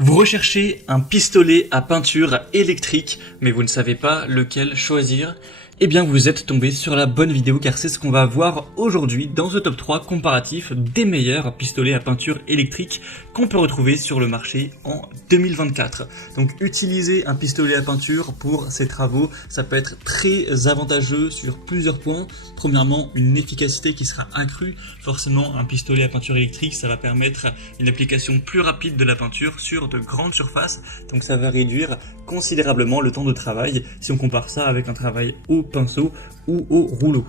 Vous recherchez un pistolet à peinture électrique, mais vous ne savez pas lequel choisir? Eh bien vous êtes tombé sur la bonne vidéo car c'est ce qu'on va voir aujourd'hui dans ce top 3 comparatif des meilleurs pistolets à peinture électrique qu'on peut retrouver sur le marché en 2024. Donc utiliser un pistolet à peinture pour ces travaux, ça peut être très avantageux sur plusieurs points. Premièrement, une efficacité qui sera accrue. Forcément, un pistolet à peinture électrique, ça va permettre une application plus rapide de la peinture sur de grandes surfaces. Donc ça va réduire considérablement le temps de travail si on compare ça avec un travail au pinceau ou au rouleau.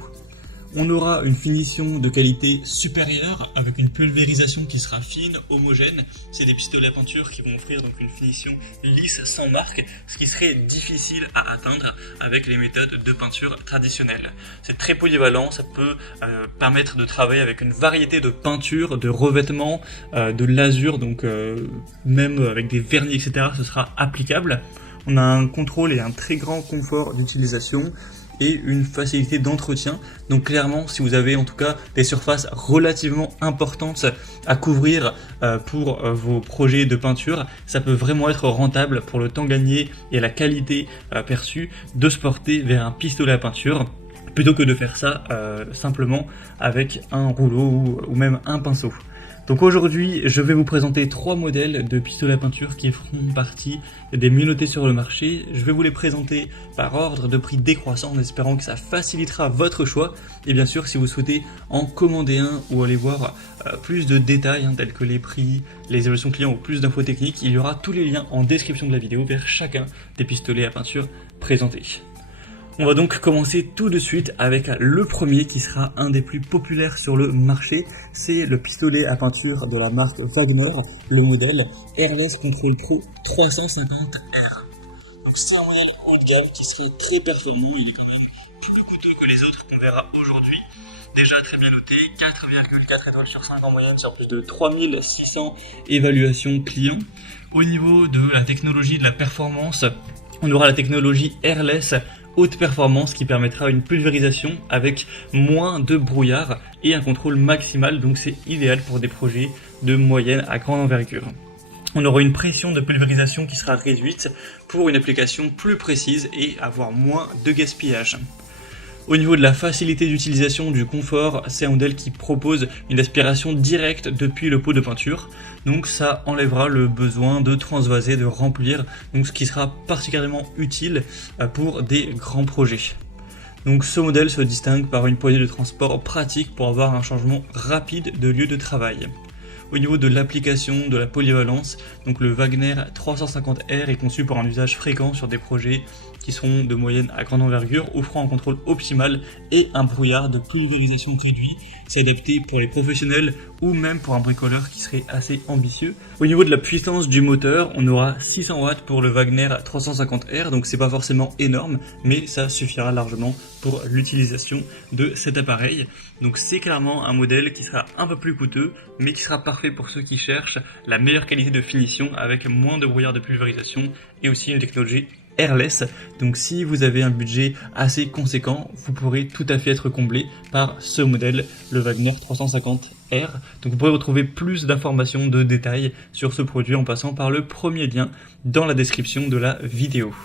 On aura une finition de qualité supérieure avec une pulvérisation qui sera fine, homogène. C'est des pistolets à peinture qui vont offrir donc une finition lisse sans marque, ce qui serait difficile à atteindre avec les méthodes de peinture traditionnelles. C'est très polyvalent, ça peut permettre de travailler avec une variété de peintures, de revêtements, de lasure, donc même avec des vernis, etc. ce sera applicable. On a un contrôle et un très grand confort d'utilisation et une facilité d'entretien. Donc clairement, si vous avez en tout cas des surfaces relativement importantes à couvrir pour vos projets de peinture, ça peut vraiment être rentable pour le temps gagné et la qualité perçue de se porter vers un pistolet à peinture plutôt que de faire ça simplement avec un rouleau ou même un pinceau. Donc aujourd'hui, je vais vous présenter 3 modèles de pistolets à peinture qui feront partie des mieux notés sur le marché. Je vais vous les présenter par ordre de prix décroissant en espérant que ça facilitera votre choix. Et bien sûr, si vous souhaitez en commander un ou aller voir plus de détails tels que les prix, les évaluations clients ou plus d'infos techniques, il y aura tous les liens en description de la vidéo vers chacun des pistolets à peinture présentés. On va donc commencer tout de suite avec le premier qui sera un des plus populaires sur le marché. C'est le pistolet à peinture de la marque Wagner, le modèle Airless Control Pro 350R. Donc c'est un modèle haut de gamme qui serait très performant, il est quand même plus coûteux que les autres qu'on verra aujourd'hui. Déjà très bien noté, 4,4 étoiles sur 5 en moyenne sur plus de 3600 évaluations clients. Au niveau de la technologie de la performance, on aura la technologie Airless haute performance qui permettra une pulvérisation avec moins de brouillard et un contrôle maximal, donc c'est idéal pour des projets de moyenne à grande envergure. On aura une pression de pulvérisation qui sera réduite pour une application plus précise et avoir moins de gaspillage. Au niveau de la facilité d'utilisation, du confort, c'est un modèle qui propose une aspiration directe depuis le pot de peinture. Donc ça enlèvera le besoin de transvaser, de remplir, donc ce qui sera particulièrement utile pour des grands projets. Donc ce modèle se distingue par une poignée de transport pratique pour avoir un changement rapide de lieu de travail. Au niveau de l'application, de la polyvalence, donc le Wagner 350R est conçu pour un usage fréquent sur des projets qui seront de moyenne à grande envergure, offrant un contrôle optimal et un brouillard de pulvérisation réduit. C'est adapté pour les professionnels ou même pour un bricoleur qui serait assez ambitieux. Au niveau de la puissance du moteur, on aura 600 watts pour le Wagner 350R, donc c'est pas forcément énorme, mais ça suffira largement pour l'utilisation de cet appareil. Donc c'est clairement un modèle qui sera un peu plus coûteux, mais qui sera parfait pour ceux qui cherchent la meilleure qualité de finition avec moins de brouillard de pulvérisation et aussi une technologie Airless. Donc si vous avez un budget assez conséquent, vous pourrez tout à fait être comblé par ce modèle, le Wagner 350R. Donc vous pourrez retrouver plus d'informations, de détails sur ce produit en passant par le premier lien dans la description de la vidéo.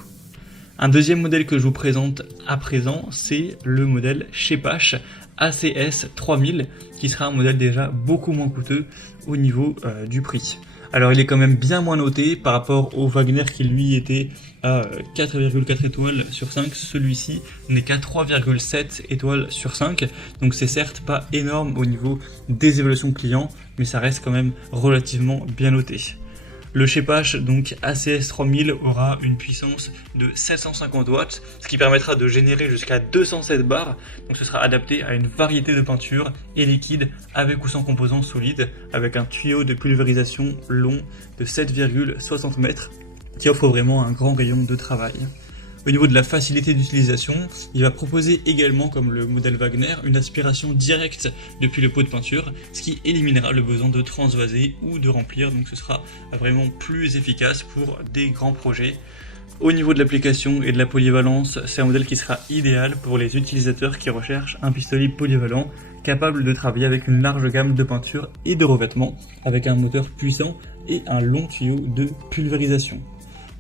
Un deuxième modèle que je vous présente à présent, c'est le modèle Chepash ACS 3000, qui sera un modèle déjà beaucoup moins coûteux au niveau du prix. Alors il est quand même bien moins noté par rapport au Wagner qui lui était à 4,4 étoiles sur 5, celui-ci n'est qu'à 3,7 étoiles sur 5, donc c'est certes pas énorme au niveau des évaluations clients, mais ça reste quand même relativement bien noté. Le Chepash, donc ACS 3000, aura une puissance de 750 watts, ce qui permettra de générer jusqu'à 207 bars. Donc ce sera adapté à une variété de peintures et liquides avec ou sans composants solides, avec un tuyau de pulvérisation long de 7,60 mètres qui offre vraiment un grand rayon de travail. Au niveau de la facilité d'utilisation, il va proposer également, comme le modèle Wagner, une aspiration directe depuis le pot de peinture, ce qui éliminera le besoin de transvaser ou de remplir, donc ce sera vraiment plus efficace pour des grands projets. Au niveau de l'application et de la polyvalence, c'est un modèle qui sera idéal pour les utilisateurs qui recherchent un pistolet polyvalent capable de travailler avec une large gamme de peintures et de revêtements, avec un moteur puissant et un long tuyau de pulvérisation.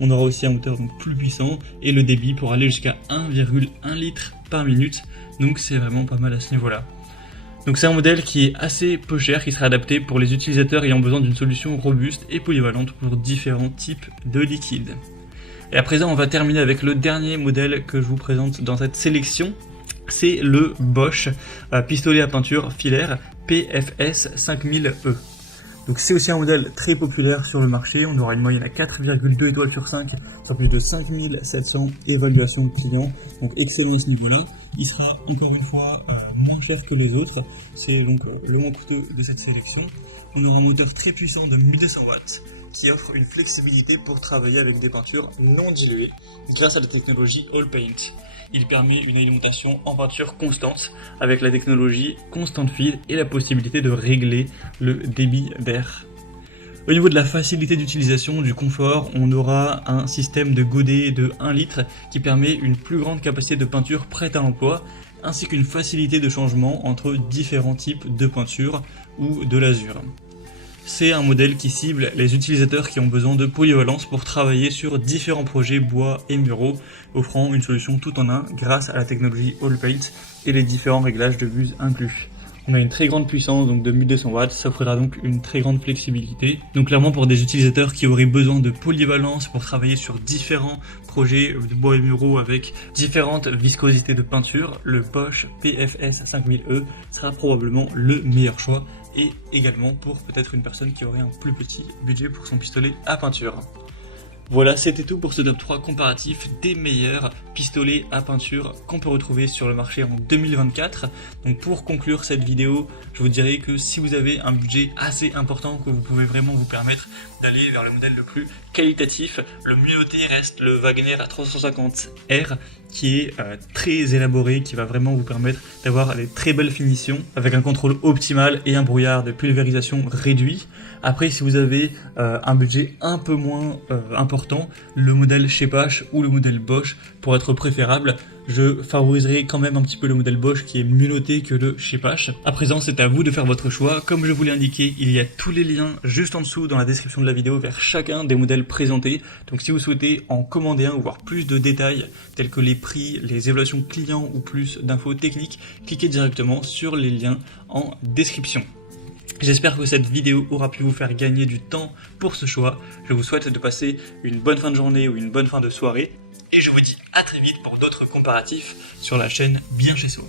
On aura aussi un moteur donc plus puissant et le débit pour aller jusqu'à 1,1 litre par minute, donc c'est vraiment pas mal à ce niveau-là. Donc c'est un modèle qui est assez peu cher, qui sera adapté pour les utilisateurs ayant besoin d'une solution robuste et polyvalente pour différents types de liquides. Et à présent, on va terminer avec le dernier modèle que je vous présente dans cette sélection. C'est le Bosch pistolet à peinture filaire PFS 5000E. Donc c'est aussi un modèle très populaire sur le marché. On aura une moyenne à 4,2 étoiles sur 5 sur plus de 5700 évaluations clients. Donc excellent à ce niveau-là. Il sera encore une fois moins cher que les autres. C'est donc le moins coûteux de cette sélection. On aura un moteur très puissant de 1200 watts qui offre une flexibilité pour travailler avec des peintures non diluées grâce à la technologie All Paint. Il permet une alimentation en peinture constante avec la technologie Constant Feed et la possibilité de régler le débit d'air. Au niveau de la facilité d'utilisation, du confort, on aura un système de godet de 1 litre qui permet une plus grande capacité de peinture prête à l'emploi ainsi qu'une facilité de changement entre différents types de peinture ou de lasure. C'est un modèle qui cible les utilisateurs qui ont besoin de polyvalence pour travailler sur différents projets bois et muraux, offrant une solution tout en un grâce à la technologie All Paint et les différents réglages de buse inclus. On a une très grande puissance donc de 1200 watts, ça offrira donc une très grande flexibilité. Donc clairement pour des utilisateurs qui auraient besoin de polyvalence pour travailler sur différents projets de bois et muraux avec différentes viscosités de peinture, le Bosch PFS 5000E sera probablement le meilleur choix et également pour peut-être une personne qui aurait un plus petit budget pour son pistolet à peinture. Voilà, c'était tout pour ce top 3 comparatif des meilleurs pistolets à peinture qu'on peut retrouver sur le marché en 2024. Donc pour conclure cette vidéo, je vous dirais que si vous avez un budget assez important, que vous pouvez vraiment vous permettre d'aller vers le modèle le plus qualitatif, le mieux noté reste le Wagner 350R qui est très élaboré, qui va vraiment vous permettre d'avoir des très belles finitions avec un contrôle optimal et un brouillard de pulvérisation réduit. Après, si vous avez un budget un peu moins important, le modèle Chepash ou le modèle Bosch pourrait être préférable. Je favoriserai quand même un petit peu le modèle Bosch qui est mieux noté que le Chepash. À présent, c'est à vous de faire votre choix. Comme je vous l'ai indiqué, il y a tous les liens juste en dessous dans la description de la vidéo vers chacun des modèles présentés. Donc si vous souhaitez en commander un ou voir plus de détails tels que les prix, les évaluations clients ou plus d'infos techniques, cliquez directement sur les liens en description. J'espère que cette vidéo aura pu vous faire gagner du temps pour ce choix. Je vous souhaite de passer une bonne fin de journée ou une bonne fin de soirée. Et je vous dis à très vite pour d'autres comparatifs sur la chaîne Bien Chez Soi.